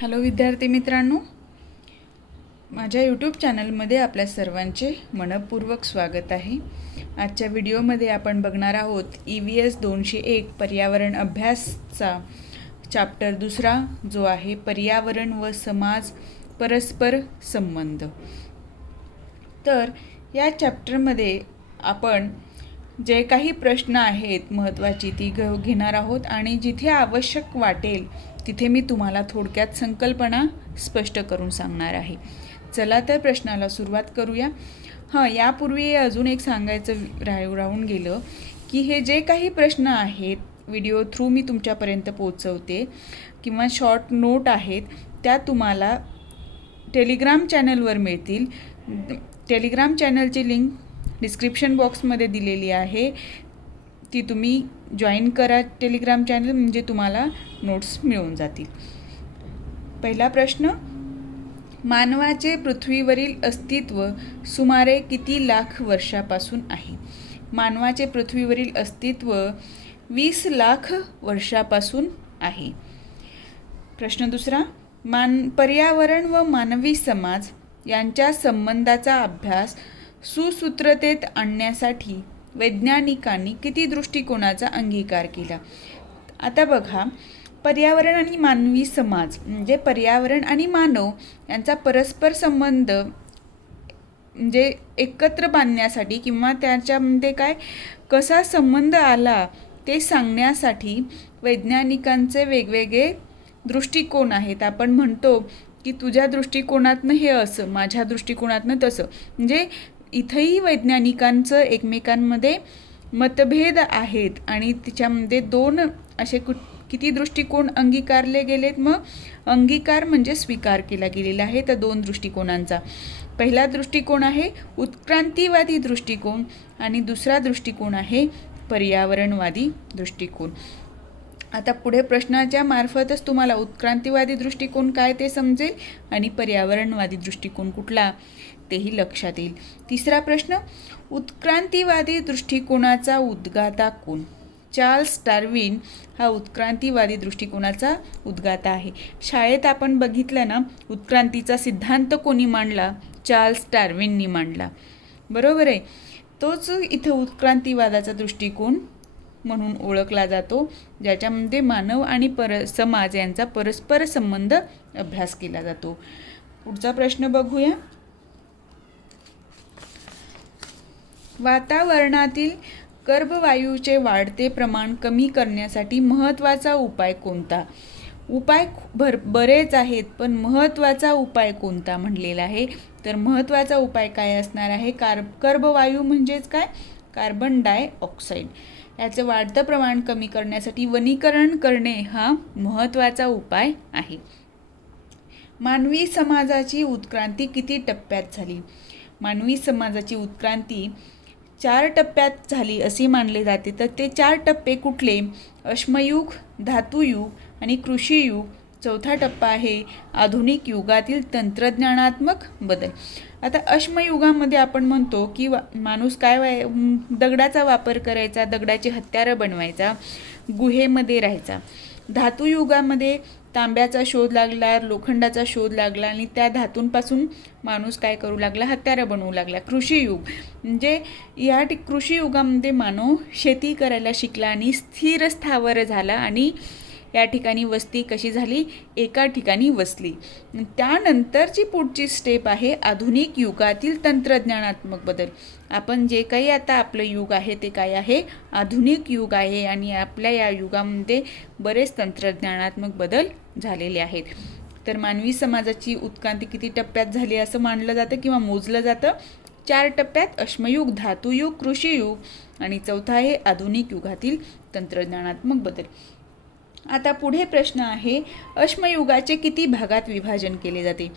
Hello विद्यार्थी मित्रांनो, माझ्या यूट्यूब चॅनलमध्ये आपल्या सर्वांचे मनपूर्वक स्वागत आहे। आजच्या व्हिडिओमध्ये आपण बघणार आहोत EVS 201 पर्यावरण अभ्यासचा चॅप्टर दुसरा, जो आहे पर्यावरण व समाज परस्पर संबंध। तर या चॅप्टरमध्ये आपण जे काही प्रश्न आहेत महत्त्वाची ती घेणार आहोत आणि जिथे आवश्यक वाटेल तिथे मी तुम्हाला थोडक्यात संकल्पना स्पष्ट करून सांगणार आहे। चला तर प्रश्नाला सुरुवात करूया। यापूर्वी अजून एक सांगायचं राहून गेलं की हे जे काही प्रश्न आहेत व्हिडिओ थ्रू मी तुमच्यापर्यंत पोहोचवते किंवा शॉर्ट नोट आहेत त्या तुम्हाला टेलिग्राम चॅनलवर मिळतील। टेलिग्राम चॅनलची लिंक डिस्क्रिप्शन बॉक्समध्ये दिलेली आहे, ती तुम्ही जॉईन करा टेलिग्राम चॅनल, म्हणजे तुम्हाला नोट्स मिळून जातील। पहिला प्रश्न, मानवाचे पृथ्वीवरील अस्तित्व सुमारे किती लाख वर्षापासून आहे? मानवाचे पृथ्वीवरील अस्तित्व 20 लाख वर्षापासून आहे। प्रश्न दुसरा, पर्यावरण व मानवी समाज यांच्या संबंधाचा अभ्यास सुसूत्रतेत आणण्यासाठी वैज्ञानिकांनी किती दृष्टिकोनाचा अंगीकार केला? आता बघा, पर्यावरण आणि मानवी समाज म्हणजे पर्यावरण आणि मानव यांचा परस्पर संबंध म्हणजे एकत्र बांधण्यासाठी किंवा त्याच्यामध्ये कसा संबंध आला ते सांगण्यासाठी वैज्ञानिकांचे वेगवेगळे दृष्टिकोन आहेत। आपण म्हणतो की तुझ्या दृष्टिकोनातनं हे असं, माझ्या दृष्टिकोनातनं तसं, म्हणजे इथंही वैज्ञानिकांचं एकमेकांमध्ये मतभेद आहेत आणि त्याच्यामध्ये दोन असे किती दृष्टिकोन अंगीकारले गेलेत। मग अंगीकार म्हणजे स्वीकार केला गेलेला आहे त्या दोन दृष्टिकोनांचा। पहिला दृष्टिकोन आहे उत्क्रांतीवादी दृष्टिकोन आणि दुसरा दृष्टिकोन आहे पर्यावरणवादी दृष्टिकोन। आता पुढे प्रश्नाच्या मार्फतच तुम्हाला उत्क्रांतीवादी दृष्टिकोन काय ते समजेल आणि पर्यावरणवादी दृष्टिकोन कुठला तेही लक्षात येईल। तिसरा प्रश्न, उत्क्रांतीवादी दृष्टिकोनाचा उद्गाता कोण? चार्ल्स डार्विन हा उत्क्रांतीवादी दृष्टिकोनाचा उद्गाता आहे। शाळेत आपण बघितलं ना, उत्क्रांतीचा सिद्धांत कोणी मांडला? चार्ल्स डार्विननी मांडला, बरोबर आहे। तोच इथं उत्क्रांतीवादाचा दृष्टिकोन म्हणून ओळखला जातो, ज्याच्यामध्ये मानव आणि समाज यांचा परस्पर संबंध अभ्यास केला जातो। पुढचा प्रश्न बघूया, वातावरणातील कर्बवायूचे वाढते प्रमाण कमी करण्यासाठी महत्त्वाचा उपाय कोणता? उपाय बरेच आहेत, पण महत्त्वाचा उपाय कोणता म्हणलेला आहे? तर महत्त्वाचा उपाय काय असणार आहे? कर्बवायू म्हणजेच काय? कार्बन डायऑक्साईड याचं वाढतं प्रमाण कमी करण्यासाठी वनीकरण करणे हा महत्त्वाचा उपाय आहे। मानवी समाजाची उत्क्रांती किती टप्प्यात झाली? मानवी समाजाची उत्क्रांती 4 टप्प्यात झाली असे मानले जाते। तर ते 4 टप्पे कुठले? अश्मयुग, धातुयुग आणि कृषीयुग। चौथा टप्पा आहे आधुनिक युगातील तंत्रज्ञानात्मक बदल। आता अश्मयुगामध्ये आपण म्हणतो की माणूस दगडाचा वापर करायचा, दगडाची हत्यारं बनवायचा, गुहेमध्ये राहायचा। धातुयुगामध्ये तांब्याचा शोध लागला, लोखंडाचा शोध लागला आणि त्या धातूंपासून माणूस काय करू लागला? हत्यारं बनवू लागला। कृषीयुग म्हणजे या कृषीयुगामध्ये मानव शेती करायला शिकला आणि स्थिर स्थावर झाला आणि या ठिकाणी वस्ती कशी झाली? एका ठिकाणी वसली। त्यानंतरची पुढची स्टेप आहे आधुनिक युगातील तंत्रज्ञानात्मक बदल। आपण जे काही आता आपलं युग आहे ते काय आहे? आधुनिक युग आहे आणि आपल्या या युगामध्ये बरेच तंत्रज्ञानात्मक बदल झालेले आहेत। तर मानवी समाजाची उत्क्रांती किती टप्प्यात झाली असं मानलं जातं किंवा मोजलं जातं? 4 टप्प्यात, अश्मयुग, धातुयुग, कृषीयुग आणि चौथा आहे आधुनिक युगातील तंत्रज्ञानात्मक बदल। आता पुढे प्रश्न आहे, अश्मयुगाचे किती भागात विभाजन केले जाते?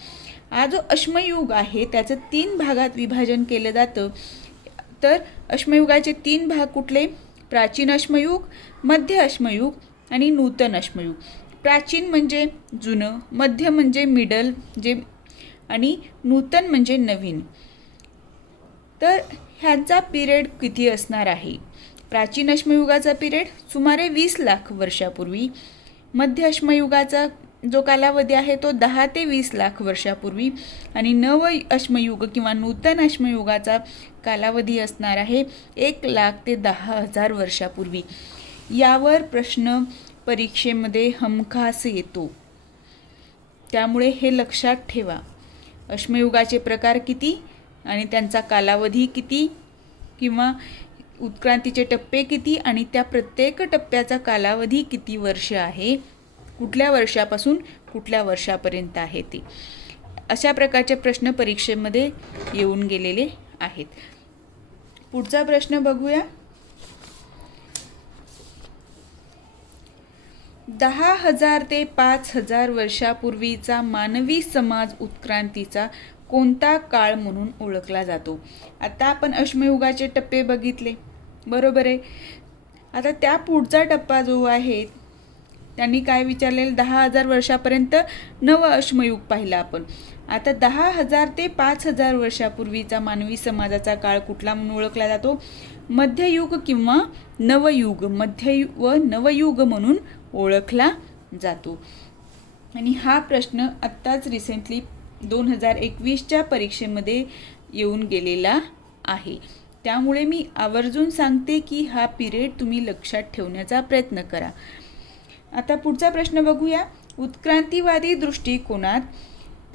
हा जो अश्मयुग आहे त्याचं 3 भागात विभाजन केलं जातं। तर अश्मयुगाचे 3 भाग कुठले? प्राचीन अश्मयुग, मध्य अश्मयुग आणि नूतन अश्मयुग। प्राचीन म्हणजे जुनं, मध्य म्हणजे मिडल आणि नूतन म्हणजे नवीन। तर ह्यांचा पिरियड किती असणार आहे? प्राचीन अश्मयुगाचा पिरियड सुमारे 20 लाख वर्षापूर्वी, मध्य अश्मयुगाचा जो कालावधी आहे तो 10 ते 20 लाख वर्षापूर्वी आणि नव अश्मयुग किंवा नूतन अश्मयुगाचा कालावधी असणार आहे 1 लाख ते 10,000 वर्षापूर्वी. यावर प्रश्न परीक्षेमध्ये हमखास येतो, त्यामुळे हे लक्षात ठेवा. अश्मयुगाचे प्रकार किती आणि त्यांचा कालावधी किती किंवा उत्क्रांतीचे टप्पे किती आणि त्या प्रत्येक टप्प्याचा कालावधी किती वर्ष आहे, कुठल्या वर्षापासून कुठल्या वर्षापर्यंत आहे ते, अशा प्रकारचे प्रश्न परीक्षेमध्ये येऊन गेलेले आहेत. पुढचा प्रश्न बघूया. 10,000 ते 5,000 वर्षापूर्वीचा मानवी समाज उत्क्रांतीचा कोणता काळ म्हणून ओळखला जातो? आता आपण अश्मयुगाचे टप्पे बघितले, बरोबर आहे. आता त्या पुढचा टप्पा जो आहे त्यांनी काय विचारलेलं, 10,000 वर्षापर्यंत नव अश्मयुग पाहिला आपण. आता 10,000 ते 5,000 वर्षापूर्वीचा मानवी समाजाचा काळ कुठला म्हणून ओळखला जातो? मध्ययुग किंवा नवयुग, मध्य व नवयुग म्हणून ओळखला जातो. आणि हा प्रश्न आत्ताच रिसेंटली 2021च्या परीक्षेमध्ये येऊन गेलेला आहे. त्यामुळे मी आवर्जून सांगते की हा पिरियड तुम्ही लक्षात ठेवण्याचा प्रयत्न करा. आता पुढचा प्रश्न बघूया. उत्क्रांतीवादी दृष्टिकोनात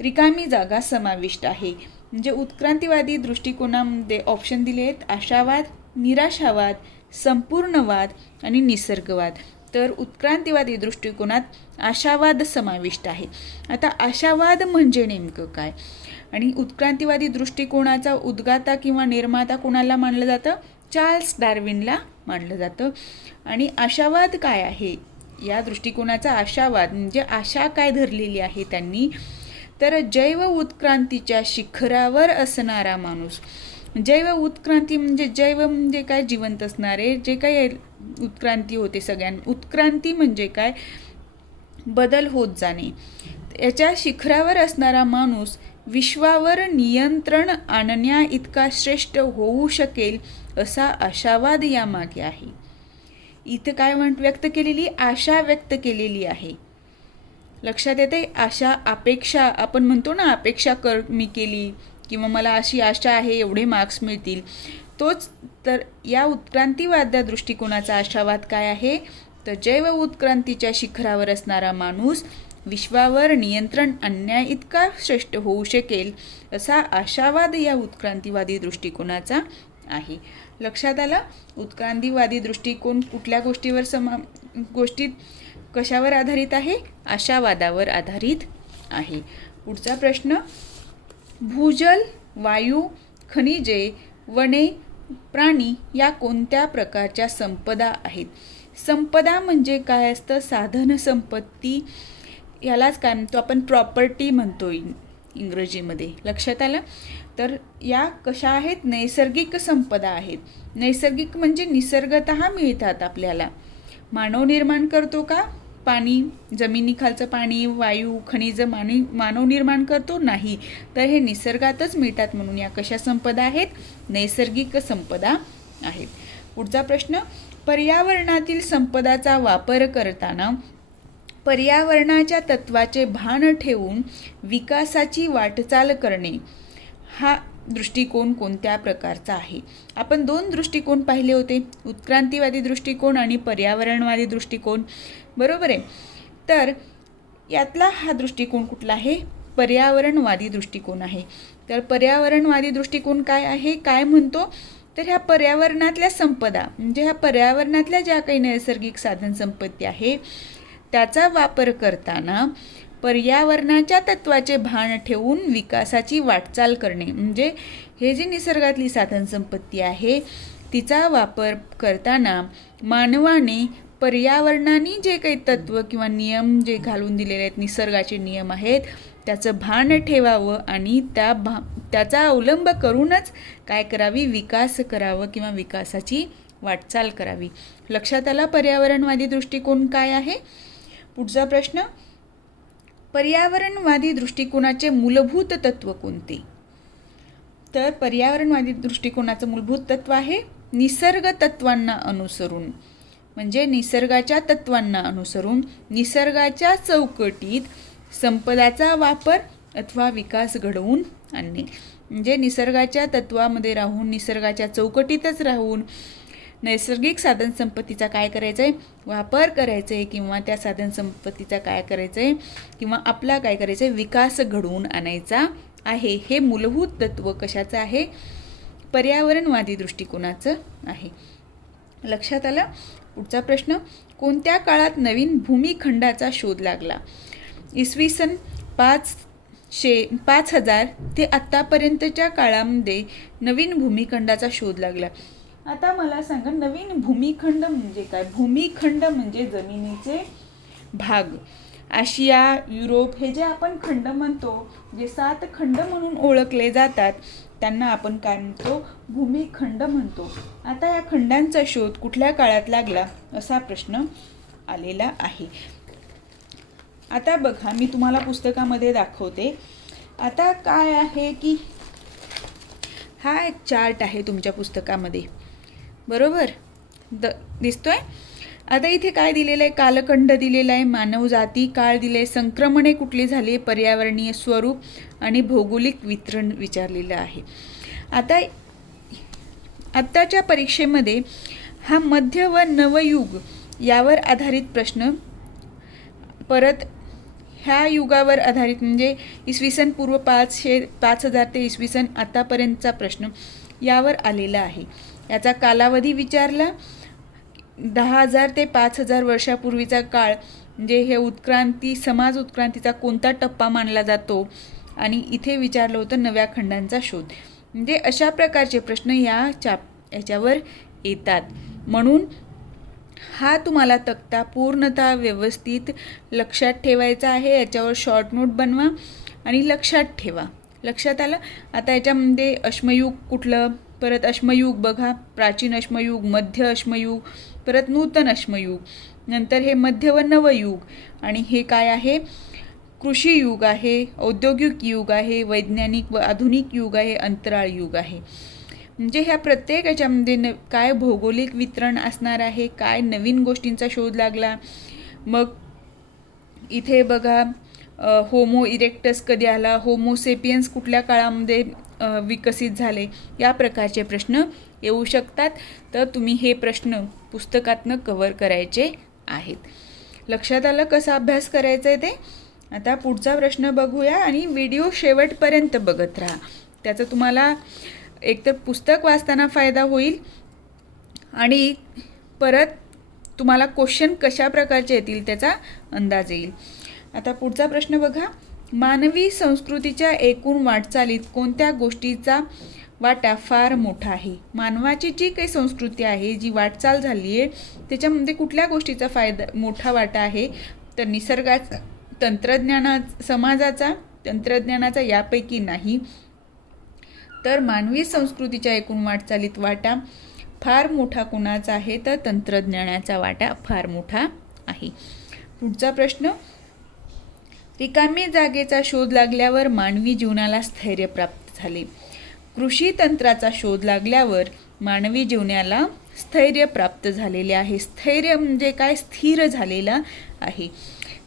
रिकामी जागा समाविष्ट आहे. म्हणजे उत्क्रांतीवादी दृष्टिकोनामध्ये ऑप्शन दिले आहेत आशावाद, निराशावाद, संपूर्णवाद आणि निसर्गवाद. तर उत्क्रांतीवादी दृष्टिकोनात आशावाद समाविष्ट आहे. आता आशावाद म्हणजे नेमकं काय आणि उत्क्रांतीवादी दृष्टिकोनाचा उद्गाता किंवा निर्माता कोणाला मानलं जातं? चार्ल्स डार्विनला मानलं जातं. आणि आशावाद काय आहे? या दृष्टिकोनाचा आशावाद म्हणजे आशा काय धरलेली आहे त्यांनी, तर जैव उत्क्रांतीच्या शिखरावर असणारा माणूस. जैव उत्क्रांती म्हणजे जैव म्हणजे काय? जिवंत असणारे जे काही उत्क्रांती होते उत्क्रांती म्हणजे काय? बदल होत जाणे. याच्या शिखरावर असणारा माणूस विश्वावर नियंत्रण आणण्या इतका श्रेष्ठ होऊ शकेल असा आशावाद यामागे आहे. इथं काय व्यक्त केलेली? आशा व्यक्त केलेली आहे. लक्षात येते? आशा, अपेक्षा, आपण म्हणतो ना अपेक्षा मी केली किंवा मला अशी आशा आहे एवढे मार्क्स मिळतील, तोच तर या उत्क्रांतीवाद्या दृष्टिकोनाचा आशावाद काय आहे? तर जैव उत्क्रांतीच्या शिखरावर असणारा माणूस विश्वावर नियंत्रण आणण्या इतका श्रेष्ठ होऊ शकेल असा आशावाद या उत्क्रांतीवादी दृष्टिकोनाचा आहे. लक्षात आलं? उत्क्रांतीवादी दृष्टिकोन कुठल्या गोष्टीत कशावर आधारित आहे? आशावादावर आधारित आहे. पुढचा प्रश्न. भूजल, वायू, खनिजे, वने, प्राणी या कोणत्या प्रकारच्या संपदा आहेत? संपदा म्हणजे काय असतं? साधन संपत्ती, यालाच काय म्हणतो आपण? प्रॉपर्टी म्हणतो इंग्रजीमध्ये. लक्षात आलं? तर या कशा आहेत? नैसर्गिक संपदा आहेत. नैसर्गिक म्हणजे निसर्गतः मिळतात आपल्याला. मानव निर्माण करतो का? पाणी, जमिनीखालचं पाणी, वायू, खनिज मानव निर्माण करतो? नाही. तर हे निसर्गातच मिळतात. म्हणून या कशा संपदा आहेत? नैसर्गिक संपदा आहेत. पुढचा प्रश्न. पर्यावरणातील संपदाचा वापर करताना पर्यावरणाच्या तत्वाचे भान ठेवून विकासाची वाटचाल करणे हा दृष्टिकोन कोणत्या प्रकारचा आहे? आपण 2 दृष्टिकोन पाहिले होते, उत्क्रांतीवादी दृष्टिकोन आणि पर्यावरणवादी दृष्टिकोन, बरोबर आहे. तर यातला हा दृष्टिकोन कुठला आहे? पर्यावरणवादी दृष्टिकोन आहे. तर पर्यावरणवादी दृष्टिकोन काय आहे? काय म्हणतो? तर ह्या पर्यावरणातल्या संपदा म्हणजे ह्या पर्यावरणातल्या ज्या काही नैसर्गिक साधन संपत्ती आहे त्याचा वापर करताना पर्यावरणाच्या तत्वाचे भान ठेवून विकासाची वाटचाल करणे. म्हणजे हे जी निसर्गातली साधन संपत्ती आहे तिचा वापर करताना मानवाने पर्यावरणाने जे काही तत्व किंवा नियम जे घालून दिलेले आहेत, निसर्गाचे नियम आहेत, त्याचं भान ठेवावं आणि त्याचा अवलंब करूनच काय करावी? विकास करावं किंवा विकासाची वाटचाल करावी. लक्षात आला पर्यावरणवादी दृष्टिकोन काय आहे? पुढचा प्रश्न. पर्यावरणवादी दृष्टिकोनाचे मूलभूत तत्व कोणते? तर पर्यावरणवादी दृष्टिकोनाचं मूलभूत तत्व आहे निसर्ग तत्वांना अनुसरून. म्हणजे निसर्गाच्या तत्वांना अनुसरून निसर्गाच्या चौकटीत संपदाचा वापर अथवा विकास घडवून आणणे. म्हणजे निसर्गाच्या तत्वामध्ये राहून, निसर्गाच्या चौकटीतच राहून नैसर्गिक साधनसंपत्तीचा काय करायचं आहे, वापर करायचा आहे, किंवा त्या साधनसंपत्तीचा काय करायचं आहे, किंवा आपला काय करायचं आहे, विकास घडवून आणायचा आहे. हे मूलभूत तत्व कशाचं आहे, पर्यावरणवादी दृष्टिकोनाचं आहे. लक्षात आलं. पुढचा प्रश्न, कोणत्या काळात नवीन भूमिखंडाचा शोध लागला? इसवी सन 5000 ते आत्तापर्यंतच्या काळामध्ये नवीन भूमिखंडाचा शोध लागला. आता मला सांगा, नवीन भूमिखंड म्हणजे काय? भूमिखंड म्हणजे जमिनीचे भाग. आशिया, युरोप हे जे आपण खंड म्हणतो, जे 7 खंड म्हणून ओळखले जातात, त्यांना आपण काय म्हणतो? भूमिखंड म्हणतो. आता या खंडांचा शोध कुठल्या काळात लागला असा प्रश्न आलेला आहे. आता बघा, मी तुम्हाला पुस्तकामध्ये दाखवते. आता काय आहे की हा एक चार्ट आहे तुमच्या पुस्तकामध्ये, बरोबर दिसतोय. आता इथे काय दिलेलं आहे? कालखंड दिलेला आहे, मानवजाती काळ दिले, संक्रमणे कुठली झाली, पर्यावरणीय स्वरूप आणि भौगोलिक वितरण विचारलेलं आहे. आत्ताच्या परीक्षेमध्ये हा मध्य व नवयुग यावर आधारित प्रश्न, परत ह्या युगावर आधारित म्हणजे इसवी सन पूर्व 5000 ते इसवी सन आतापर्यंतचा प्रश्न यावर आलेला आहे. याचा कालावधी विचारला. 10,000 ते 5,000 वर्षापूर्वीचा काळ म्हणजे हे उत्क्रांती, समाज उत्क्रांतीचा कोणता टप्पा मानला जातो, आणि इथे विचारलं होतं नव्या खंडांचा शोध. म्हणजे अशा प्रकारचे प्रश्न याच्यावर येतात. म्हणून हा तुम्हाला तक्ता पूर्णतः व्यवस्थित लक्षात ठेवायचा आहे. याच्यावर शॉर्ट नोट बनवा आणि लक्षात ठेवा. लक्षात आलं. आता याच्यामध्ये अश्मयुग कुठलं, परत अश्मयुग बघा, प्राचीन अश्मयुग, मध्य अश्मयुग, परत नूतन अश्मयुग, नंतर हे मध्य व नवयुग, आणि हे काय आहे, कृषी युग आहे, औद्योगिक युग आहे, वैज्ञानिक व आधुनिक युग आहे, अंतराळ युग आहे. म्हणजे ह्या प्रत्येक याच्यामध्ये काय भौगोलिक वितरण असणार आहे, काय नवीन गोष्टींचा शोध लागला. मग इथे बघा, होमो इरेक्टस कधी आला, होमोसेपियन्स कुठल्या काळामध्ये विकसित झाले, या प्रकारचे प्रश्न येऊ शकतात. तर तुम्ही हे प्रश्न पुस्तकातनं कव्हर करायचे आहेत. लक्षात आलं कसा अभ्यास करायचा आहे ते. आता पुढचा प्रश्न बघूया, आणि व्हिडिओ शेवटपर्यंत बघत राहा. त्याचा तुम्हाला एकतर पुस्तक वाचताना फायदा होईल, आणि परत तुम्हाला क्वेश्चन कशा प्रकारचे येतील त्याचा अंदाज येईल. आता पुढचा प्रश्न बघा, मानवी संस्कृतीच्या एकूण वाटचालीत कोणत्या गोष्टीचा वाटा फार मोठा आहे? मानवाची जी काही संस्कृती आहे, जी वाटचाल झाली आहे, त्याच्यामध्ये कुठल्या गोष्टीचा मोठा वाटा आहे? तर निसर्गाचा, समाजाचा, तंत्रज्ञानाचा, यापैकी नाही. तर मानवी संस्कृतीच्या एकूण वाटचालीत वाटा फार मोठा कोणाचा आहे? तर तंत्रज्ञानाचा वाटा फार मोठा आहे. पुढचा प्रश्न, रिकामी जागेचा शोध लागल्यावर मानवी जीवनाला स्थैर्य प्राप्त झाले. कृषी तंत्राचा शोध लागल्यावर मानवी जीवनाला स्थैर्य प्राप्त झालेले आहे. स्थैर्य म्हणजे काय? स्थिर झालेला आहे.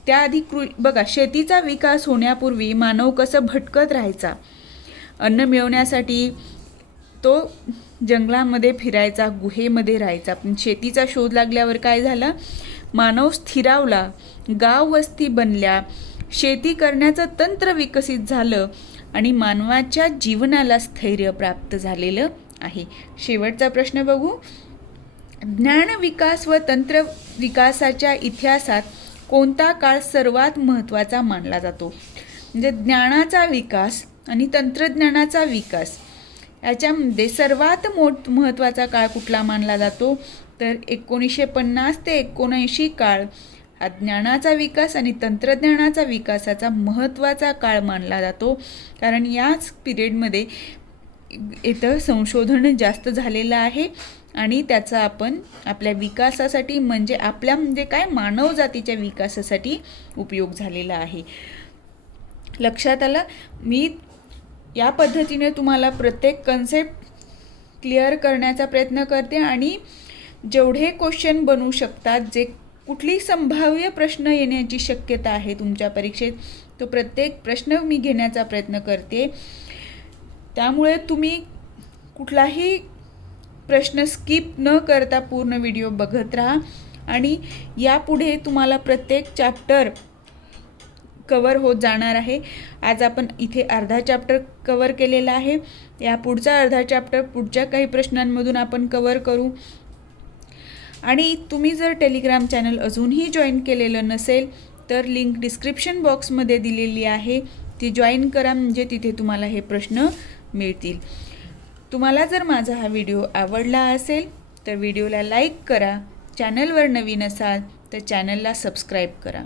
त्याआधी बघा, शेतीचा विकास होण्यापूर्वी मानव कसं भटकत राहायचा, अन्न मिळवण्यासाठी तो जंगलामध्ये फिरायचा, गुहेमध्ये राहायचा. पण शेतीचा शोध लागल्यावर काय झालं? मानव स्थिरावला, गाव वस्ती बनल्या, शेती करण्याचं तंत्र विकसित झालं, आणि मानवाच्या जीवनाला स्थैर्य प्राप्त झालेलं आहे. शेवटचा प्रश्न बघू, ज्ञान विकास व तंत्र विकासाच्या इतिहासात कोणता काळ सर्वात महत्त्वाचा मानला जातो? म्हणजे ज्ञानाचा विकास आणि तंत्रज्ञानाचा विकास याच्यामध्ये सर्वात महत्त्वाचा काळ कुठला मानला जातो? तर 1950 ते 1979 काळ हा ज्ञानाचा विकास आणि तंत्रज्ञानाचा विकासाचा महत्त्वाचा काळ मानला जातो. कारण याच पिरियडमध्ये इथं संशोधन जास्त झालेलं आहे, आणि त्याचा आपण आपल्या विकासासाठी म्हणजे काय, मानव जातीच्या विकासासाठी उपयोग झालेला आहे. लक्षात आलं. मी या पद्धतीने तुम्हाला प्रत्येक कन्सेप्ट क्लिअर करण्याचा प्रयत्न करते, आणि जेवढे क्वेश्चन बनवू शकतात, जे कुठली संभाव्य प्रश्न येण्याची शक्यता आहे तुमच्या परीक्षेत, तो प्रत्येक प्रश्न मी घेण्याचा प्रयत्न करते. त्यामुळे तुम्ही कुठलाही प्रश्न स्किप न करता पूर्ण व्हिडिओ बघत राहा आणि यापुढे तुम्हाला प्रत्येक चॅप्टर कवर होत जाणार आहे. आज आपण इथे अर्धा चॅप्टर कवर केलेला आहे. या पुढचा अर्धा चॅप्टर पुढच्या काही प्रश्नांमधून आपण कवर करू. आणि तुम्ही जर टेलिग्राम चॅनल अजूनही जॉईन केलेलं नसेल तर लिंक डिस्क्रिप्शन बॉक्समध्ये दिलेली आहे, ती जॉईन करा, म्हणजे तिथे तुम्हाला हे प्रश्न मिळतील. तुम्हाला जर माझा हा व्हिडिओ आवडला असेल तर व्हिडिओला लाईक करा. चॅनलवर नवीन असाल तर चॅनलला सबस्क्राईब करा.